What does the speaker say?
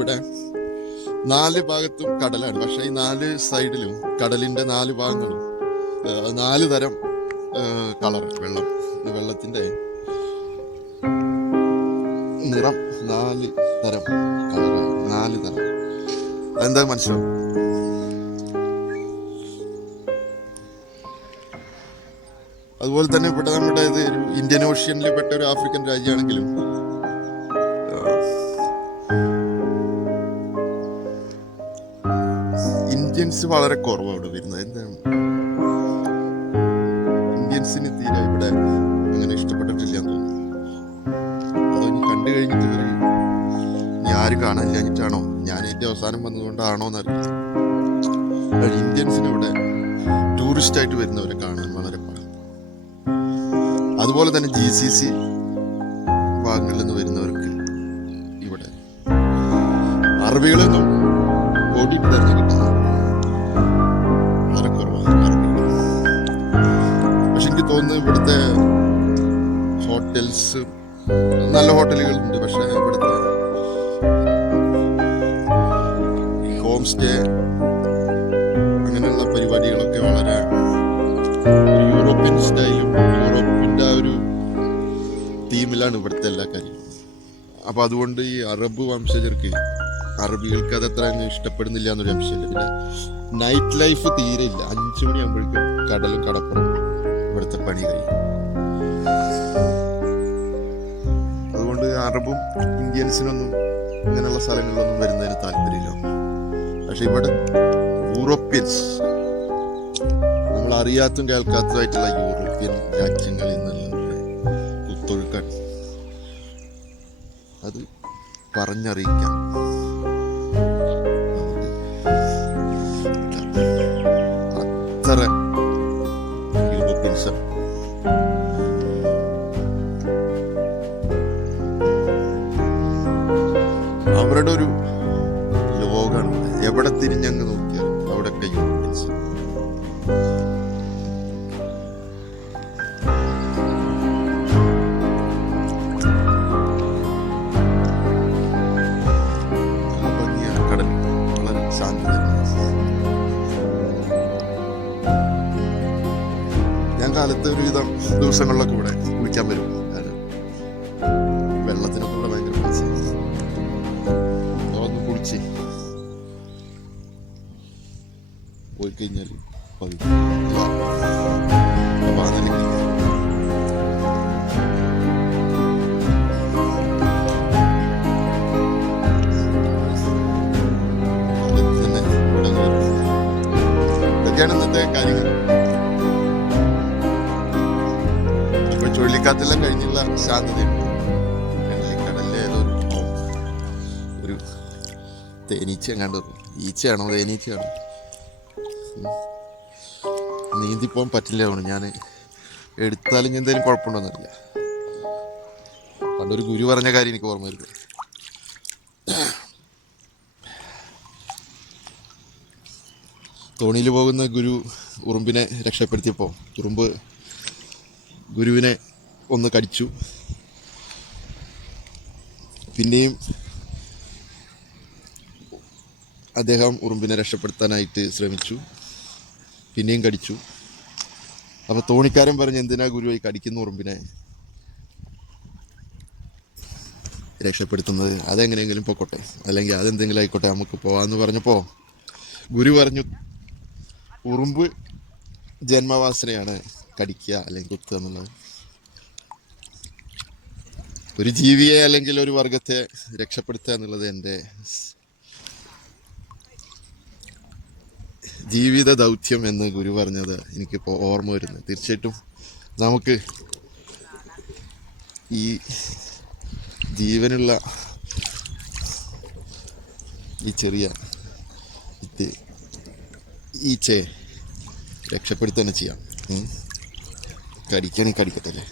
ഇവിടെ 4 ഭാഗത്തും കടലാണ്. പക്ഷെ ഈ 4 സൈഡിലും കടലിന്റെ 4 ഭാഗങ്ങളും 4 തരം കളർ വെള്ളത്തിന്റെ നിറം 4 തരം കളറാണ്. 4 തരം. അതെന്താ മനസ്സിലാവും? അതുപോലെ തന്നെ ഇവിടെ നമ്മുടെ ഇത് ഒരു ഇന്ത്യൻ ഓഷ്യനിൽ പെട്ട ഒരു ആഫ്രിക്കൻ രാജ്യമാണെങ്കിലും ഇന്ത്യൻസ് വളരെ കുറവാണ് ഇവിടെ വരുന്നത്. എന്താണ് ഇന്ത്യൻസിന് തീരെ ഇവിടെ അങ്ങനെ ഇഷ്ടപ്പെട്ടിട്ടില്ല എന്ന് തോന്നുന്നു. അതോ ഇനി കണ്ടു കഴിഞ്ഞിട്ട് ഇനി ആരും കാണാനില്ലാഞ്ഞിട്ടാണോ, ഞാൻ ഇതിന്റെ അവസാനം വന്നതുകൊണ്ടാണോ എന്നറിയില്ല. ഇന്ത്യൻസിന് ഇവിടെ ടൂറിസ്റ്റ് ആയിട്ട് വരുന്നവരെ കാണാൻ വളരെ പാടാണ്. അതുപോലെ തന്നെ GCC ഭാഗങ്ങളിൽ നിന്ന് വരുന്നവർക്ക് ഇവിടെ അറബികളൊന്നും ഓടിയിട്ട് തന്നെ കിട്ടുന്നത് വളരെ കുറവാണ്. അറബികൾ പക്ഷെ എനിക്ക് തോന്നുന്നു ഇവിടുത്തെ ഹോട്ടൽസ് നല്ല ഹോട്ടലുകളുണ്ട്. പക്ഷെ ഇവിടുത്തെ ഹോം സ്റ്റേ അങ്ങനെയുള്ള പരിപാടികളൊക്കെ വളരെ യൂറോപ്യൻ സ്റ്റൈലും യൂറോപ്പിന്റെ ആ ഒരു തീമിലാണ് ഇവിടുത്തെ എല്ലാ കാര്യവും. അപ്പൊ അതുകൊണ്ട് ഈ അറബ് വംശജർക്ക്, അറബികൾക്ക് അതത്ര ഇഷ്ടപ്പെടുന്നില്ല എന്നൊരു അംശമില്ല. പിന്നെ നൈറ്റ് ലൈഫ് തീരെ ഇല്ല. 5 മണിയാകുമ്പോഴേക്കും കടലും കടപ്പുറം ഇവിടുത്തെ പണി കഴിയും. അതുകൊണ്ട് അറബും ഇന്ത്യൻസിനൊന്നും ഇങ്ങനെയുള്ള സ്ഥലങ്ങളിലൊന്നും വരുന്നതിന് താല്പര്യമില്ല. പക്ഷെ ഇവിടെ യൂറോപ്യൻസ്, നമ്മൾ അറിയാത്തും കേൾക്കാത്തതായിട്ടുള്ള യൂറോപ്യൻ രാജ്യങ്ങളിൽ നിന്നുള്ള കുത്തൊഴുക്കാൻ അത് പറഞ്ഞറിയിക്കാം. അത്ര യൂറോപ്യൻസ് അവരുടെ ഒരു ലോകമാണ്. എവിടെ തിരിഞ്ഞങ്ങ് നോക്കിയാൽ അവിടെയൊക്കെ യൂറോപ്യൻസ്. ഞാൻ കാലത്ത് ഒരുവിധം ദിവസങ്ങളിലൊക്കെ ഇവിടെ കുളിക്കാൻ വരും. കാരണം വെള്ളത്തിനൊക്കെ ഇവിടെ ഭയങ്കര ഒന്ന് കുളിച്ച് പോയി കഴിഞ്ഞാൽ ഇതൊക്കെയാണ് ഇന്നത്തെ കാര്യങ്ങൾ. ഇപ്പൊ ചുഴലിക്കാറ്റെല്ലാം കഴിഞ്ഞുള്ള ശാന്തതയുണ്ട്. കടലിലെ ഏതോ ഒരു തേനീച്ച എങ്ങാണ്ട്, ഈച്ചയാണോ തേനീച്ചയാണോ, നീന്തിപ്പോകാൻ പറ്റില്ല. ഞാൻ എടുത്താലും എന്തെങ്കിലും കുഴപ്പമുണ്ടോന്നറിയില്ല. പണ്ടൊരു ഗുരു പറഞ്ഞ കാര്യം എനിക്ക് ഓർമ്മ വരുന്നത്. തോണിയിൽ പോകുന്ന ഗുരു ഉറുമ്പിനെ രക്ഷപ്പെടുത്തിയപ്പോൾ ഉറുമ്പ് ഗുരുവിനെ ഒന്ന് കടിച്ചു. പിന്നെയും അദ്ദേഹം ഉറുമ്പിനെ രക്ഷപ്പെടുത്താനായിട്ട് ശ്രമിച്ചു. പിന്നെയും കടിച്ചു. അപ്പോൾ തോണിക്കാരൻ പറഞ്ഞ്, എന്തിനാ ഗുരുവായി കടിക്കുന്ന ഉറുമ്പിനെ രക്ഷപ്പെടുത്തുന്നത്? അതെങ്ങനെയെങ്കിലും പൊക്കോട്ടെ, അല്ലെങ്കിൽ അതെന്തെങ്കിലും ആയിക്കോട്ടെ, നമുക്ക് പോവാന്ന് പറഞ്ഞപ്പോൾ ഗുരു പറഞ്ഞു, ഉറുമ്പ് ജന്മവാസനയാണ് കടിക്കുക അല്ലെങ്കിൽ കുത്തുക എന്നുള്ളത്. ഒരു ജീവിയെ അല്ലെങ്കിൽ ഒരു വർഗത്തെ രക്ഷപ്പെടുത്തുക എന്നുള്ളത് എൻ്റെ ജീവിത ദൗത്യം എന്ന് ഗുരു പറഞ്ഞത് എനിക്കിപ്പോൾ ഓർമ്മ വരുന്നത്. തീർച്ചയായിട്ടും നമുക്ക് ഈ ജീവനുള്ള ഈ ചെറിയ ഈച്ചയെ രക്ഷപ്പെടുത്തി തന്നെ ചെയ്യാം. കടിക്കട്ടെ അല്ലേ.